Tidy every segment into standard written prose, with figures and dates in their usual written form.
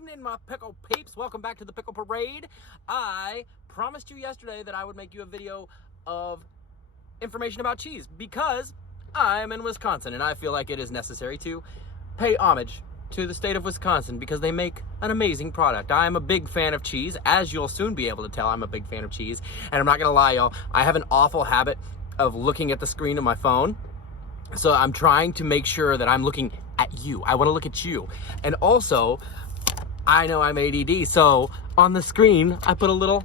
evening, my pickle peeps. Welcome back to the Pickle Parade. I promised you yesterday that I would make you a video of information about cheese because I'm in Wisconsin and I feel like it is necessary to pay homage to the state of Wisconsin because they make an amazing product. I am a big fan of cheese. As you'll soon be able to tell, I'm a big fan of cheese. And I'm not gonna lie, y'all, I have an awful habit of looking at the screen of my phone. So I'm trying to make sure that I'm looking at you. I wanna look at you. And also, I know I'm ADD, so on the screen, I put a little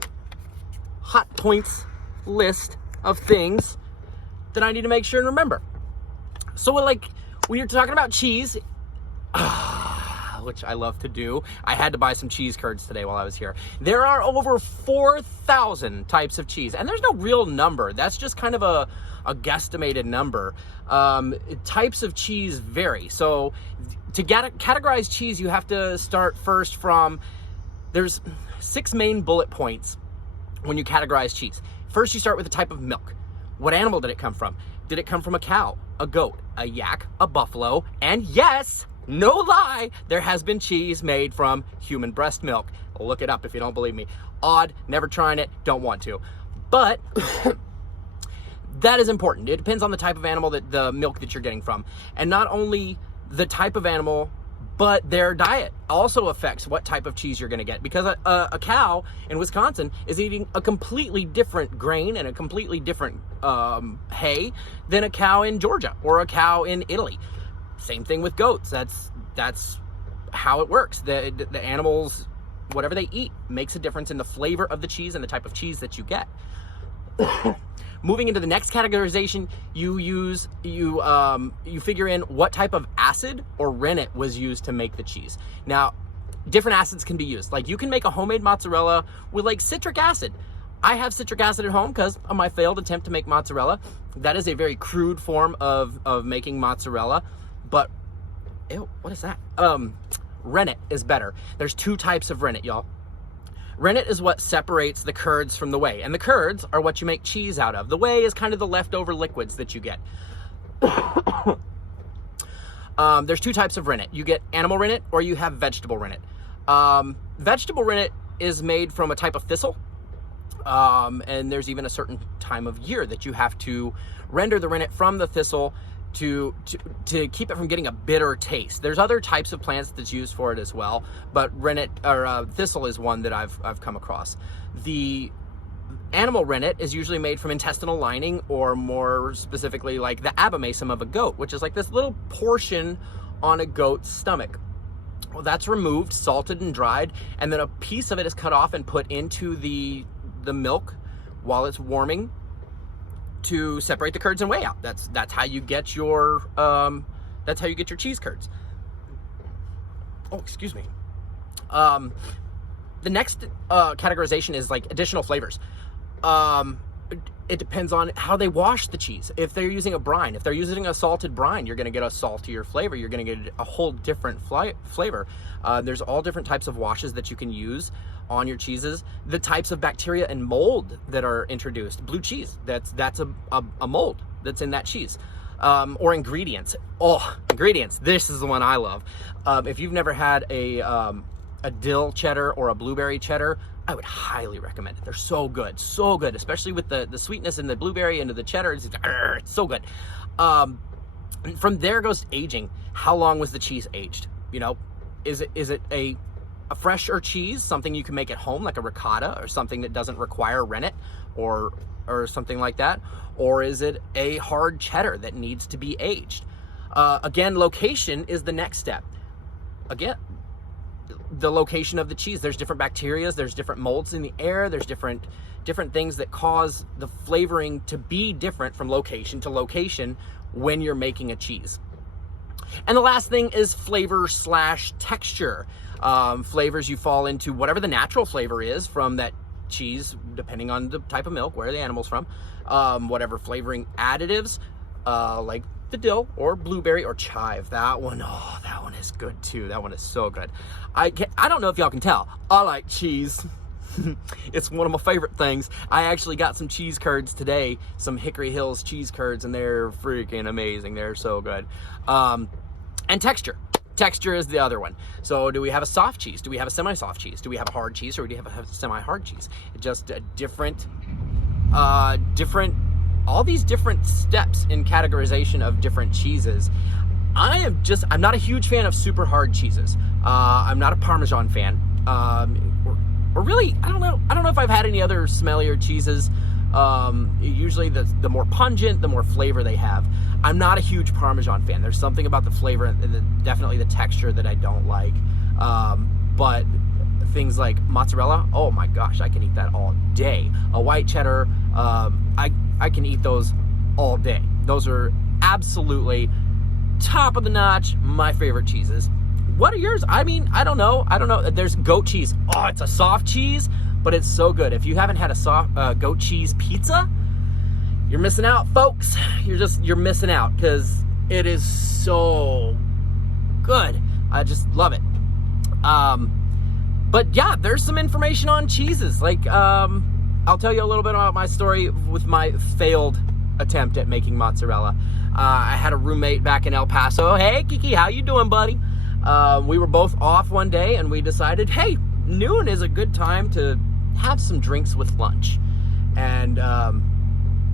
hot points list of things that I need to make sure and remember. So like, when you're talking about cheese, which I love to do, I had to buy some cheese curds today while I was here. There are over 4,000 types of cheese, and there's no real number. That's just kind of a guesstimated number. Types of cheese vary. So to categorize cheese, you have to start first from, there's 6 main bullet points when you categorize cheese. First, you start with the type of milk. What animal did it come from? Did it come from a cow, a goat, a yak, a buffalo? And yes, no lie, there has been cheese made from human breast milk. Look it up if you don't believe me. Odd, never trying it, don't want to. But that is important. It depends on the type of animal, that the milk that you're getting from. And not only the type of animal, but their diet also affects what type of cheese you're gonna get. Because a cow in Wisconsin is eating a completely different grain and a completely different hay than a cow in Georgia or a cow in Italy. Same thing with goats. That's how it works. The animals, whatever they eat, makes a difference in the flavor of the cheese and the type of cheese that you get. Moving into the next categorization, you figure in what type of acid or rennet was used to make the cheese. Now, different acids can be used. Like, you can make a homemade mozzarella with like citric acid. I have citric acid at home because of my failed attempt to make mozzarella. That is a very crude form of making mozzarella. But, ew, what is that? Rennet is better. There's 2 types of rennet, y'all. Rennet is what separates the curds from the whey, and the curds are what you make cheese out of. The whey is kind of the leftover liquids that you get. There's 2 types of rennet. You get animal rennet or you have vegetable rennet. Vegetable rennet is made from a type of thistle, and there's even a certain time of year that you have to render the rennet from the thistle to keep it from getting a bitter taste. There's other types of plants that's used for it as well, but rennet or thistle is one that I've come across. The animal rennet is usually made from intestinal lining, or more specifically like the abomasum of a goat, which is like this little portion on a goat's stomach. Well, that's removed, salted and dried, and then a piece of it is cut off and put into the milk while it's warming to separate the curds and whey out. That's how you get your cheese curds. Oh, excuse me. The next categorization is like additional flavors. It depends on how they wash the cheese. If they're using a brine, if they're using a salted brine, you're gonna get a saltier flavor. You're gonna get a whole different flavor. There's all different types of washes that you can use on your cheeses. The types of bacteria and mold that are introduced. Blue cheese, that's a mold that's in that cheese. Or ingredients. Oh, ingredients, this is the one I love. If you've never had a dill cheddar or a blueberry cheddar, I would highly recommend it. They're so good, especially with the sweetness in the blueberry into the cheddar. It's so good. From there goes aging. How long was the cheese aged? You know, is it a fresher cheese, something you can make at home, like a ricotta, or something that doesn't require rennet or something like that? Or is it a hard cheddar that needs to be aged? Again, location is the next step. Again, the location of the cheese. There's different bacteria, there's different molds in the air, there's different things that cause the flavoring to be different from location to location when you're making a cheese. And the last thing is flavor / texture. Flavors, you fall into whatever the natural flavor is from that cheese, depending on the type of milk, where the animal's from. Whatever flavoring additives, like the dill or blueberry or chive. That one is good too. That one is so good. I don't know if y'all can tell, I like cheese. It's one of my favorite things. I actually got some cheese curds today, some Hickory Hills cheese curds, and they're freaking amazing. They're so good. And texture. Texture is the other one. So do we have a soft cheese? Do we have a semi-soft cheese? Do we have a hard cheese, or do we have a semi-hard cheese? Just a different, all these different steps in categorization of different cheeses. I'm not a huge fan of super hard cheeses. I'm not a Parmesan fan. Or really, I don't know if I've had any other smellier cheeses. Usually the more pungent, the more flavor they have. I'm not a huge Parmesan fan. There's something about the flavor and definitely the texture that I don't like. But things like mozzarella, oh my gosh, I can eat that all day. A white cheddar, I can eat those all day. Those are absolutely top of the notch, my favorite cheeses. What are yours? I mean, I don't know. There's goat cheese. Oh, it's a soft cheese, but it's so good. If you haven't had a soft goat cheese pizza, you're missing out, folks. You're missing out, because it is so good. I just love it. But yeah, there's some information on cheeses. Like, I'll tell you a little bit about my story with my failed attempt at making mozzarella. I had a roommate back in El Paso. Hey, Kiki, how you doing, buddy? We were both off one day, and we decided, hey, noon is a good time to have some drinks with lunch. And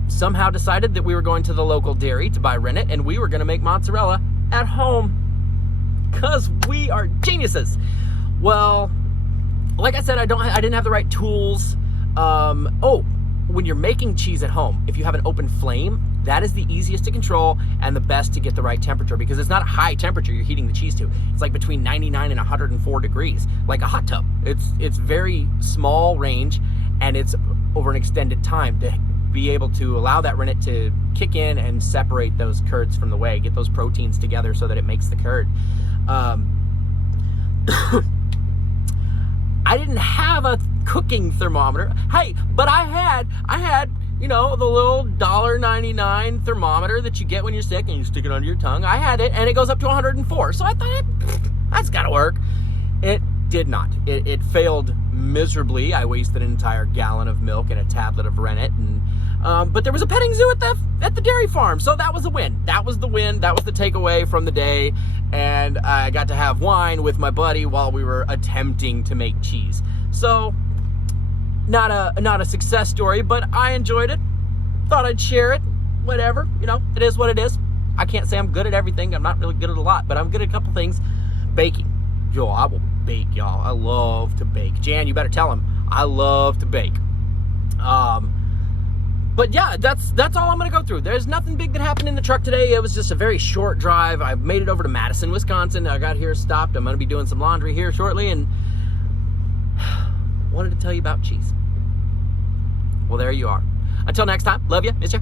somehow decided that we were going to the local dairy to buy rennet, and we were going to make mozzarella at home, because we are geniuses. Well, like I said, I didn't have the right tools. When you're making cheese at home, if you have an open flame, that is the easiest to control and the best to get the right temperature, because it's not a high temperature you're heating the cheese to. It's like between 99 and 104 degrees, like a hot tub. It's very small range, and it's over an extended time to be able to allow that rennet to kick in and separate those curds from the whey, get those proteins together so that it makes the curd. I didn't have a cooking thermometer. Hey, but I had, you know, the little $1.99 thermometer that you get when you're sick and you stick it under your tongue. I had it, and it goes up to 104. So I thought, that's gotta work. It did not. It failed miserably. I wasted an entire gallon of milk and a tablet of rennet, and but there was a petting zoo at the dairy farm, so that was a win. That was the win. That was the takeaway from the day, and I got to have wine with my buddy while we were attempting to make cheese. So, not a success story, but I enjoyed it. Thought I'd share it. Whatever, you know, it is what it is. I can't say I'm good at everything. I'm not really good at a lot, but I'm good at a couple things. Baking. Yo, I will bake, y'all. I love to bake. Jan, you better tell him I love to bake. But yeah, that's all I'm gonna go through. There's nothing big that happened in the truck today. It was just a very short drive. I made it over to Madison, Wisconsin. I got here, stopped. I'm gonna be doing some laundry here shortly, and wanted to tell you about cheese. Well, there you are. Until next time, love you, miss you.